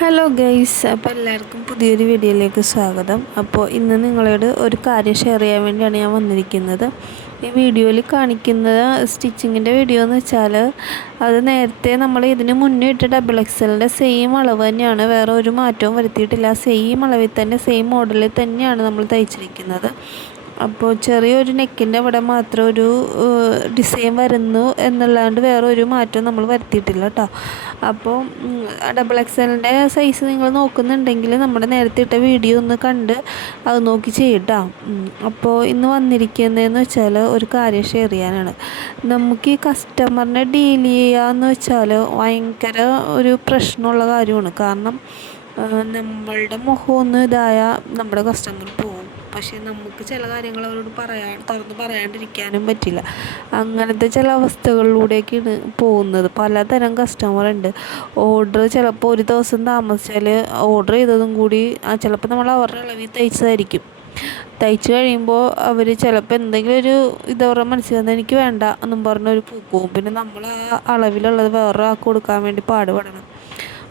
Hello guys, അപ്പോൾ എല്ലാവർക്കും പുതിയൊരു വീഡിയോയിലേക്ക് സ്വാഗതം. അപ്പോൾ ഇന്ന് നിങ്ങളോട് ഒരു കാര്യം ഷെയർ ചെയ്യാൻ വേണ്ടിയാണ് ഞാൻ വന്നിരിക്കുന്നത്. ഈ വീഡിയോയിൽ കാണിക്കുന്ന സ്റ്റിച്ചിങ്ങിൻ്റെ വീഡിയോ എന്ന് വെച്ചാൽ അത് നേരത്തെ നമ്മൾ ഇതിന് മുന്നേ ഇട്ട ഡബിൾ എക്സലിൻ്റെ സെയിം അളവ് തന്നെയാണ്, വേറെ ഒരു മാറ്റവും വരുത്തിയിട്ടില്ല. സെയിം അളവിൽ തന്നെ സെയിം മോഡലിൽ തന്നെയാണ് നമ്മൾ തയ്ച്ചിരിക്കുന്നത്. അപ്പോൾ ചെറിയൊരു നെക്കിൻ്റെ അവിടെ മാത്രം ഒരു ഡിസൈൻ വരുന്നു എന്നല്ലാണ്ട് വേറെ ഒരു മാറ്റവും നമ്മൾ വരുത്തിയിട്ടില്ല കേട്ടോ. അപ്പോൾ ഡബിൾ എക്സലിൻ്റെ സൈസ് നിങ്ങൾ നോക്കുന്നുണ്ടെങ്കിൽ നമ്മുടെ നേരത്തെ ഇട്ട വീഡിയോ ഒന്ന് കണ്ട് അത് നോക്കി ചെയ്യട്ടോ. അപ്പോൾ ഇന്ന് വന്നിരിക്കുന്നതെന്ന് വെച്ചാൽ ഒരു കാര്യം ഷെയർ ചെയ്യാനാണ്. നമുക്ക് ഈ കസ്റ്റമറിനെ ഡീൽ ചെയ്യുക എന്ന് വെച്ചാൽ ഭയങ്കര ഒരു പ്രശ്നമുള്ള കാര്യമാണ്. കാരണം നമ്മളുടെ മുഖം ഒന്ന് ഇതായാൽ നമ്മുടെ കസ്റ്റമർ പോകും. പക്ഷേ നമുക്ക് ചില കാര്യങ്ങൾ അവരോട് തുറന്ന് പറയാണ്ടിരിക്കാനും പറ്റില്ല. അങ്ങനത്തെ ചില അവസ്ഥകളിലൂടെയൊക്കെയാണ് പോകുന്നത്. പലതരം കസ്റ്റമറുണ്ട്. ഓർഡർ ചിലപ്പോൾ ഒരു ദിവസം താമസിച്ചാൽ ഓർഡർ ചെയ്തതും കൂടി ചിലപ്പോൾ നമ്മൾ അവരുടെ അളവിൽ തയ്ച്ചതായിരിക്കും. തയ്ച്ച് കഴിയുമ്പോൾ അവർ ചിലപ്പോൾ എന്തെങ്കിലും ഒരു ഇതവരുടെ മനസ്സിൽ വന്നാൽ എനിക്ക് വേണ്ട എന്നും പറഞ്ഞൊരു പൂക്കവും. പിന്നെ നമ്മൾ ആ അളവിലുള്ളത് വേറൊരാൾക്ക് കൊടുക്കാൻ വേണ്ടി പാടുപെടണം.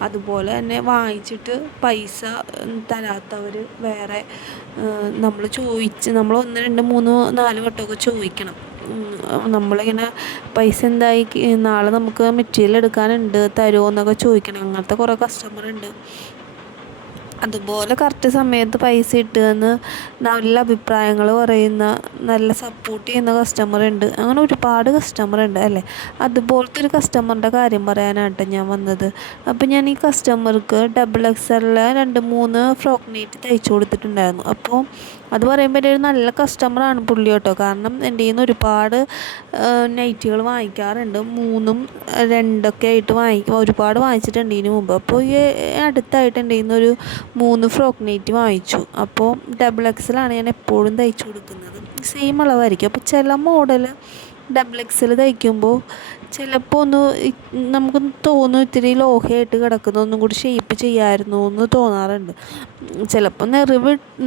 അതുപോലെ തന്നെ വാങ്ങിച്ചിട്ട് പൈസ തരാത്തവർ വേറെ നമ്മൾ നമ്മൾ 1 2 3 4 വട്ടമൊക്കെ ചോദിക്കണം. നമ്മളിങ്ങനെ പൈസ എന്തായി, നാളെ നമുക്ക് മെറ്റീരിയൽ എടുക്കാനുണ്ട്, തരുമോ എന്നൊക്കെ ചോദിക്കണം. അങ്ങനത്തെ കുറേ കസ്റ്റമറുണ്ട്. അതുപോലെ കറക്റ്റ് സമയത്ത് പൈസ ഇട്ടുകയെന്ന് നല്ല അഭിപ്രായങ്ങൾ പറയുന്ന, നല്ല സപ്പോർട്ട് ചെയ്യുന്ന കസ്റ്റമറുണ്ട്. അങ്ങനെ ഒരുപാട് കസ്റ്റമറുണ്ട് അല്ലേ. അതുപോലത്തെ ഒരു കസ്റ്റമറിൻ്റെ കാര്യം പറയാനായിട്ട് ഞാൻ വന്നത്. അപ്പോൾ ഞാൻ ഈ കസ്റ്റമർക്ക് ഡബിൾ എക്സലിലെ 2-3 ഫ്രോക്ക് നൈറ്റ് തയ്ച്ചു കൊടുത്തിട്ടുണ്ടായിരുന്നു. അപ്പോൾ അത് പറയുമ്പോൾ ഒരു നല്ല കസ്റ്റമറാണ് പുള്ളി കേട്ടോ. കാരണം എൻ്റെ കയ്യിൽ നിന്ന് ഒരുപാട് നൈറ്റുകൾ വാങ്ങിക്കാറുണ്ട്. 3ഉം 2ഒക്കെ ആയിട്ട് ഒരുപാട് വാങ്ങിച്ചിട്ടുണ്ട് ഇതിന് മുമ്പ്. അപ്പോൾ ഈ അടുത്തായിട്ട് എൻ്റെ കയ്യിൽ നിന്നൊരു 3 ഫ്രോക്ക് നൈറ്റ് വാങ്ങിച്ചു. അപ്പോൾ ഡബിൾ എക്സലാണ് ഞാൻ എപ്പോഴും തയ്ച്ചു കൊടുക്കുന്നത്. സെയിം അളവായിരിക്കും. അപ്പോൾ ചില മോഡൽ ഡബിൾ എക്സൽ തയ്ക്കുമ്പോൾ ചിലപ്പോൾ നമുക്ക് തോന്നും ഇത്തിരി ലോഹയായിട്ട് കിടക്കുന്ന ഒന്നും കൂടി ഷേപ്പ് ചെയ്യാമായിരുന്നു എന്ന് തോന്നാറുണ്ട്. ചിലപ്പോൾ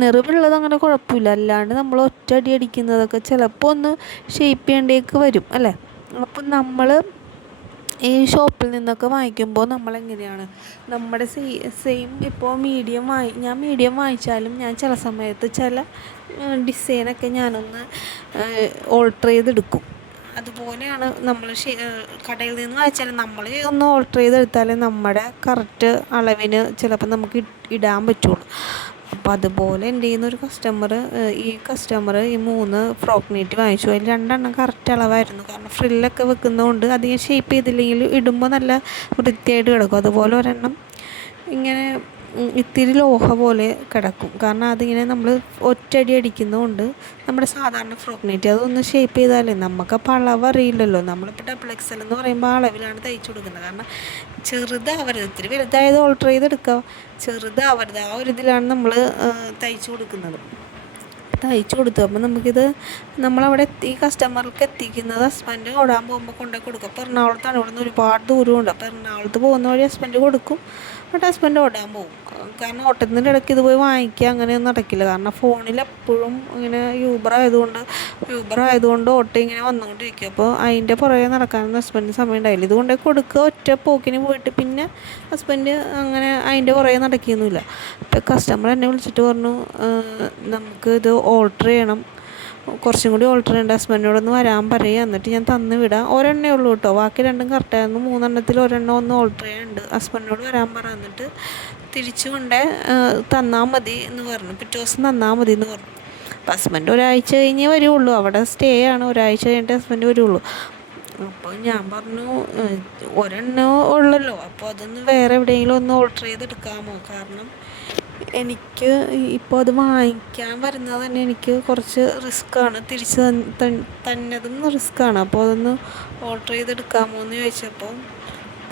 നെറിവുള്ളത് അങ്ങനെ കുഴപ്പമില്ല. അല്ലാണ്ട് നമ്മൾ ഒറ്റയടി അടിക്കുന്നതൊക്കെ ചിലപ്പോൾ ഒന്ന് ഷേപ്പ് ചെയ്യേണ്ടേക്ക് വരും അല്ലേ. അപ്പം നമ്മൾ ഈ ഷോപ്പിൽ നിന്നൊക്കെ വാങ്ങിക്കുമ്പോൾ നമ്മളെങ്ങനെയാണ് നമ്മുടെ സെയിം ഇപ്പോൾ ഞാൻ മീഡിയം വാങ്ങിച്ചാലും ഞാൻ ചില സമയത്ത് ചില ഡിസൈനൊക്കെ ഞാനൊന്ന് ഓൾട്ടർ ചെയ്തെടുക്കും. അതുപോലെയാണ് നമ്മൾ കടയിൽ നിന്ന് വാങ്ങിച്ചാൽ നമ്മൾ ഒന്ന് ഓൾട്ടർ ചെയ്തെടുത്താലേ നമ്മുടെ കറക്റ്റ് അളവിന് ചിലപ്പോൾ നമുക്ക് ഇടാൻ പറ്റുള്ളൂ. അപ്പോൾ അതുപോലെ എൻ്റെ കയ്യിൽ നിന്നൊരു കസ്റ്റമർ ഈ 3 ഫ്രോക്ക് നൈറ്റ് വാങ്ങിച്ചു. അതിൽ 2 എണ്ണം കറക്റ്റ് അളവായിരുന്നു. കാരണം ഫ്രില്ലൊക്കെ വെക്കുന്നതുകൊണ്ട് അധികം ഷേപ്പ് ചെയ്തില്ലെങ്കിൽ ഇടുമ്പോൾ നല്ല വൃത്തിയായിട്ട് കിടക്കും. അതുപോലെ ഒരെണ്ണം ഇങ്ങനെ ഇത്തിരി ലോഹ പോലെ കിടക്കും. കാരണം അതിങ്ങനെ നമ്മൾ ഒറ്റയടി അടിക്കുന്നതുകൊണ്ട് നമ്മുടെ സാധാരണ ഫ്രോക്ക് നൈറ്റ് അതൊന്ന് ഷേപ്പ് ചെയ്താലേ നമുക്കപ്പോൾ അളവ് അറിയില്ലല്ലോ. നമ്മളിപ്പോൾ ഡബിൾ എക്സൽ എന്ന് പറയുമ്പോൾ അളവിലാണ് തയ്ച്ചു കൊടുക്കുന്നത്. കാരണം ചെറുതാവരുത്, ഇത്തിരി വലുതായത് ഓൾട്ടർ ചെയ്തെടുക്കുക, ചെറുതാവരുത്, ആ ഒരു ഇതിലാണ് നമ്മൾ തയ്ച്ചു കൊടുക്കുന്നത്. തയ്ച്ചു കൊടുത്തു. അപ്പോൾ നമുക്കിത് നമ്മളവിടെ ഈ കസ്റ്റമർക്ക് എത്തിക്കുന്നത് ഹസ്ബൻഡ് ഓടാൻ പോകുമ്പോൾ കൊണ്ടുപോയി കൊടുക്കും. അപ്പോൾ എറണാകുളത്താണ്, ഇവിടെ നിന്ന് ഒരുപാട് ദൂരമുണ്ട്. അപ്പോൾ എറണാകുളത്ത് പോകുന്ന വഴി ഹസ്ബൻഡ് കൊടുക്കും, എന്നിട്ട് ഹസ്ബൻഡ് ഓടാൻ പോകും. കാരണം ഓട്ടത്തിൻ്റെ ഇടയ്ക്ക് ഇത് പോയി വാങ്ങിക്കുക അങ്ങനെയൊന്നും നടക്കില്ല. കാരണം ഫോണിൽ എപ്പോഴും ഇങ്ങനെ യൂബർ ആയതുകൊണ്ട് ഓട്ടോ ഇങ്ങനെ വന്നുകൊണ്ടിരിക്കും. അപ്പോൾ അതിൻ്റെ പുറകെ നടക്കാനൊന്നും ഹസ്ബൻഡിന് സമയം ഉണ്ടായില്ല. ഇതുകൊണ്ട് കൊടുക്കുക, ഒറ്റ പോക്കിന് പോയിട്ട് പിന്നെ ഹസ്ബൻഡ് അങ്ങനെ അതിൻ്റെ പുറകെ നടക്കുകയൊന്നുമില്ല. അപ്പോൾ കസ്റ്റമർ എന്നെ വിളിച്ചിട്ട് പറഞ്ഞു, നമുക്ക് ഇത് ഓൾട്ടർ ചെയ്യണം, കുറച്ചും കൂടി ഓൾട്ടർ ചെയ്യേണ്ട, ഹസ്ബൻഡിനോടൊന്ന് വരാൻ പറയുക, എന്നിട്ട് ഞാൻ തന്നു വിടാം. ഒരെണ്ണേ ഉള്ളൂ കേട്ടോ, ബാക്കി 2ഉം കറക്റ്റായിരുന്നു. 3 എണ്ണത്തിൽ ഒരെണ്ണം ഒന്ന് ഓൾട്ടർ ചെയ്യാനുണ്ട്. ഹസ്ബൻഡിനോട് വരാൻ എന്നിട്ട് തിരിച്ചു തന്നാൽ മതി എന്ന് പറഞ്ഞു. പിറ്റേ ദിവസം തന്നാൽ മതി എന്ന് പറഞ്ഞു. അപ്പോൾ ഹസ്ബൻഡ് ഒരാഴ്ച കഴിഞ്ഞേ വരുള്ളൂ, അവിടെ സ്റ്റേ ആണ്, ഒരാഴ്ച കഴിഞ്ഞിട്ട് ഹസ്ബൻഡ് വരുള്ളൂ. അപ്പോൾ ഞാൻ പറഞ്ഞു, ഒരെണ്ണം ഉള്ളല്ലോ, അപ്പോൾ അതൊന്ന് വേറെ എവിടെയെങ്കിലും ഒന്ന് ഓൾട്ടർ ചെയ്തെടുക്കാമോ? കാരണം എനിക്ക് ഇപ്പോൾ അത് വാങ്ങിക്കാൻ വരുന്നത് തന്നെ എനിക്ക് കുറച്ച് റിസ്ക്കാണ്, തിരിച്ച് തന്നതും റിസ്ക്കാണ്. അപ്പോൾ അതൊന്ന് ഓൾട്ടർ ചെയ്തെടുക്കാമോ എന്ന് ചോദിച്ചപ്പോൾ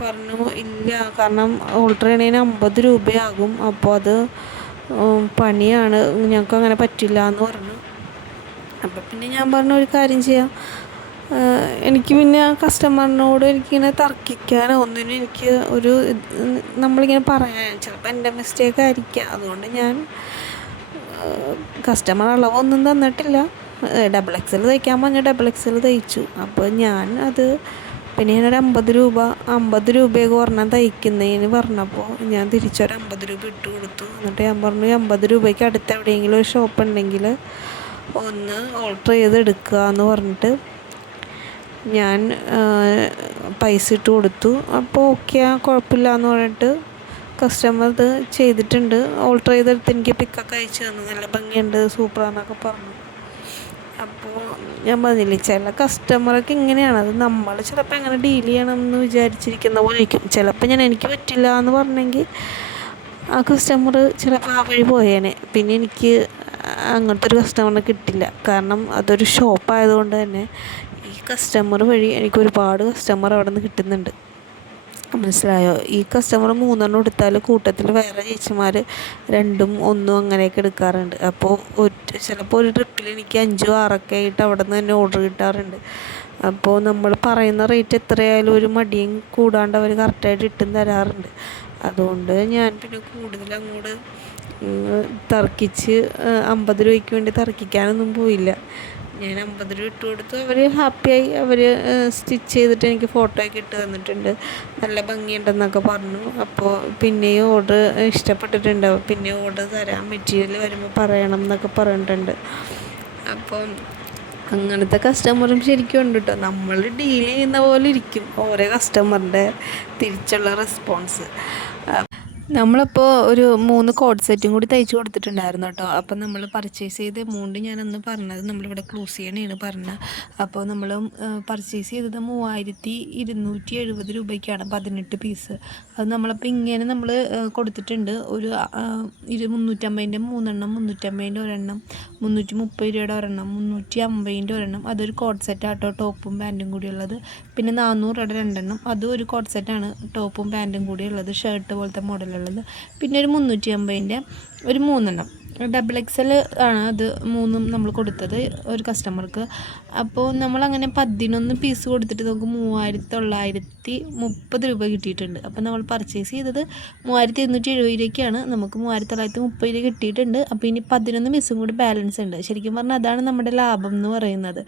പറഞ്ഞു ഇല്ല, കാരണം ഓൾട്ടർ ചെയ്യണതിന് 50 രൂപയാകും, അപ്പോൾ അത് പണിയാണ്, ഞങ്ങൾക്ക് അങ്ങനെ പറ്റില്ല എന്ന് പറഞ്ഞു. അപ്പോൾ പിന്നെ ഞാൻ പറഞ്ഞു ഒരു കാര്യം ചെയ്യാം, എനിക്ക് പിന്നെ ആ കസ്റ്റമറിനോട് എനിക്കിങ്ങനെ തർക്കിക്കാനോ ഒന്നിനും എനിക്ക് നമ്മളിങ്ങനെ പറയാൻ ചിലപ്പോൾ എൻ്റെ മിസ്റ്റേക്ക് ആയിരിക്കാം. അതുകൊണ്ട് ഞാൻ കസ്റ്റമർ അളവൊന്നും തന്നിട്ടില്ല. ഡബിൾ എക്സൽ തയ്ക്കാൻ പറഞ്ഞാൽ ഡബിൾ എക്സൽ തയ്ച്ചു. അപ്പോൾ ഞാൻ അത് പിന്നെ ഞാനൊരു 50 രൂപയൊക്കെ ഒരെണ്ണം തയ്ക്കുന്നതിന് പറഞ്ഞപ്പോൾ ഞാൻ തിരിച്ചൊരു 50 രൂപ ഇട്ട് കൊടുത്തു. എന്നിട്ട് ഞാൻ പറഞ്ഞു 50 രൂപയ്ക്ക് അടുത്ത് എവിടെയെങ്കിലും ഒരു ഷോപ്പ് ഉണ്ടെങ്കിൽ ഒന്ന് ഓൾട്ടർ ചെയ്തെടുക്കുക എന്ന് പറഞ്ഞിട്ട് ഞാൻ പൈസ ഇട്ട് കൊടുത്തു. അപ്പോൾ ഓക്കെ, കുഴപ്പമില്ല എന്ന് പറഞ്ഞിട്ട് കസ്റ്റമർ ഇത് ചെയ്തിട്ടുണ്ട്. ഓൾട്ടർ ചെയ്തെടുത്ത് എനിക്ക് പിക്കൊക്കെ അയച്ചു തന്നു. നല്ല ഭംഗിയുണ്ട്, സൂപ്പറാന്നൊക്കെ പറഞ്ഞു. അപ്പോൾ ഞാൻ പറഞ്ഞില്ലേ, ചില കസ്റ്റമറൊക്കെ ഇങ്ങനെയാണ്. അത് നമ്മൾ ചിലപ്പോൾ എങ്ങനെ ഡീൽ ചെയ്യണമെന്ന് വിചാരിച്ചിരിക്കുന്ന പോലെ ഇരിക്കും. ചിലപ്പോൾ എനിക്ക് പറ്റില്ല എന്ന് പറഞ്ഞെങ്കിൽ ആ കസ്റ്റമർ ചിലപ്പോൾ ആ വഴി പോയേനെ. പിന്നെ എനിക്ക് അങ്ങനത്തെ ഒരു കസ്റ്റമറിനെ കിട്ടില്ല. കാരണം അതൊരു ഷോപ്പായതുകൊണ്ട് തന്നെ ഈ കസ്റ്റമർ വഴി എനിക്ക് ഒരുപാട് കസ്റ്റമർ അവിടെ നിന്ന് കിട്ടുന്നുണ്ട്. മനസ്സിലായോ? ഈ കസ്റ്റമർ 3 എടുത്താൽ കൂട്ടത്തിൽ വേറെ ചേച്ചിമാർ 2ഉം 1ഉം അങ്ങനെയൊക്കെ എടുക്കാറുണ്ട്. അപ്പോൾ ചിലപ്പോൾ ഒരു ട്രിപ്പിൽ എനിക്ക് 5 6 ആയിട്ട് അവിടെ നിന്ന് തന്നെ ഓർഡർ കിട്ടാറുണ്ട്. അപ്പോൾ നമ്മൾ പറയുന്ന റേറ്റ് എത്രയായാലും ഒരു മടിയും കൂടാണ്ട് അവർ കറക്റ്റായിട്ട് ഇട്ടും തരാറുണ്ട്. അതുകൊണ്ട് ഞാൻ പിന്നെ കൂടുതൽ അങ്ങോട്ട് തർക്കിച്ച് 50 രൂപയ്ക്ക് വേണ്ടി തർക്കിക്കാനൊന്നും പോയില്ല. ഞാൻ 50 രൂപ ഇട്ട് കൊടുത്തു. അവർ ഹാപ്പിയായി. അവർ സ്റ്റിച്ച് ചെയ്തിട്ട് എനിക്ക് ഫോട്ടോയൊക്കെ ഇട്ട് തന്നിട്ടുണ്ട്. നല്ല ഭംഗിയുണ്ടെന്നൊക്കെ പറഞ്ഞു. അപ്പോൾ പിന്നെയും ഓർഡർ ഇഷ്ടപ്പെട്ടിട്ടുണ്ട്. പിന്നെയും ഓർഡർ തരാം, മെറ്റീരിയൽ വരുമ്പോൾ പറയണം എന്നൊക്കെ പറഞ്ഞിട്ടുണ്ട്. അപ്പോൾ അങ്ങനത്തെ കസ്റ്റമറും ശരിക്കും ഉണ്ട് കേട്ടോ. നമ്മൾ ഡീൽ ചെയ്യുന്ന പോലെ ഇരിക്കും ഓരോ കസ്റ്റമറിൻ്റെ തിരിച്ചുള്ള റെസ്പോൺസ്. നമ്മളപ്പോൾ ഒരു 3 കോഡ് സെറ്റും കൂടി തയ്ച്ച് കൊടുത്തിട്ടുണ്ടായിരുന്നു കേട്ടോ. അപ്പം നമ്മൾ പർച്ചേസ് ചെയ്ത എമൗണ്ട് ഞാനന്ന് പറഞ്ഞത് നമ്മളിവിടെ ക്ലോസ് ചെയ്യണേണ് പറഞ്ഞത്. അപ്പോൾ നമ്മൾ പർച്ചേസ് ചെയ്തത് 3270 രൂപയ്ക്കാണ് 18 പീസ്. അത് നമ്മളപ്പോൾ ഇങ്ങനെ നമ്മൾ കൊടുത്തിട്ടുണ്ട്. ഒരു 350ൻ്റെ 3 350ൻ്റെ ഒരെണ്ണം, 330 രൂപയുടെ ഒരെണ്ണം, 350ൻ്റെ ഒരെണ്ണം. അതൊരു കോഡ് സെറ്റാട്ടോ, ടോപ്പും പാൻറ്റും കൂടി ഉള്ളത്. പിന്നെ 400 രൂപയുടെ 2 അതും ഒരു കോഡ് സെറ്റാണ്, ടോപ്പും പാൻറ്റും കൂടി ഉള്ളത്, ഷർട്ട് പോലത്തെ മോഡലുള്ളത്. പിന്നെ ഒരു 350ൻ്റെ ഒരു 3 XXL ആണ് അത് 3 നമ്മൾ കൊടുത്തത് ഒരു കസ്റ്റമർക്ക്. അപ്പോൾ നമ്മളങ്ങനെ 11 പീസ് കൊടുത്തിട്ട് നമുക്ക് 3930 രൂപ കിട്ടിയിട്ടുണ്ട്. അപ്പോൾ നമ്മൾ പർച്ചേസ് ചെയ്തത് 3270 രൂപയ്ക്കാണ്, നമുക്ക് 3930 രൂപ കിട്ടിയിട്ടുണ്ട്. അപ്പോൾ ഇനി 11 പീസും കൂടി ബാലൻസ് ഉണ്ട്. ശരിക്കും പറഞ്ഞാൽ അതാണ് നമ്മുടെ ലാഭം എന്ന് പറയുന്നത്.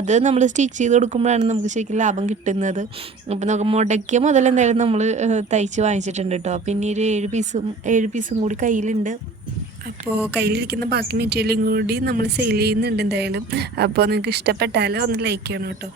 അത് നമ്മൾ സ്റ്റിച്ച് ചെയ്ത് കൊടുക്കുമ്പോഴാണ് നമുക്ക് ശരിക്കും ലാഭം കിട്ടുന്നത്. അപ്പോൾ നമുക്ക് മുടക്കിയ മുതൽ എന്തായാലും നമ്മൾ തയ്ച്ച് വാങ്ങിച്ചിട്ടുണ്ട് കേട്ടോ. പിന്നെ ഒരു 7 പീസും കൂടി കയ്യിലുണ്ട്. അപ്പോൾ കയ്യിലിരിക്കുന്ന ബാക്കി മെറ്റീരിയലും കൂടി നമ്മൾ സെയിൽ ചെയ്യുന്നുണ്ട് എന്തായാലും. അപ്പോൾ നിങ്ങൾക്ക് ഇഷ്ടപ്പെട്ടാൽ ഒന്ന് ലൈക്ക് ചെയ്യണം കേട്ടോ.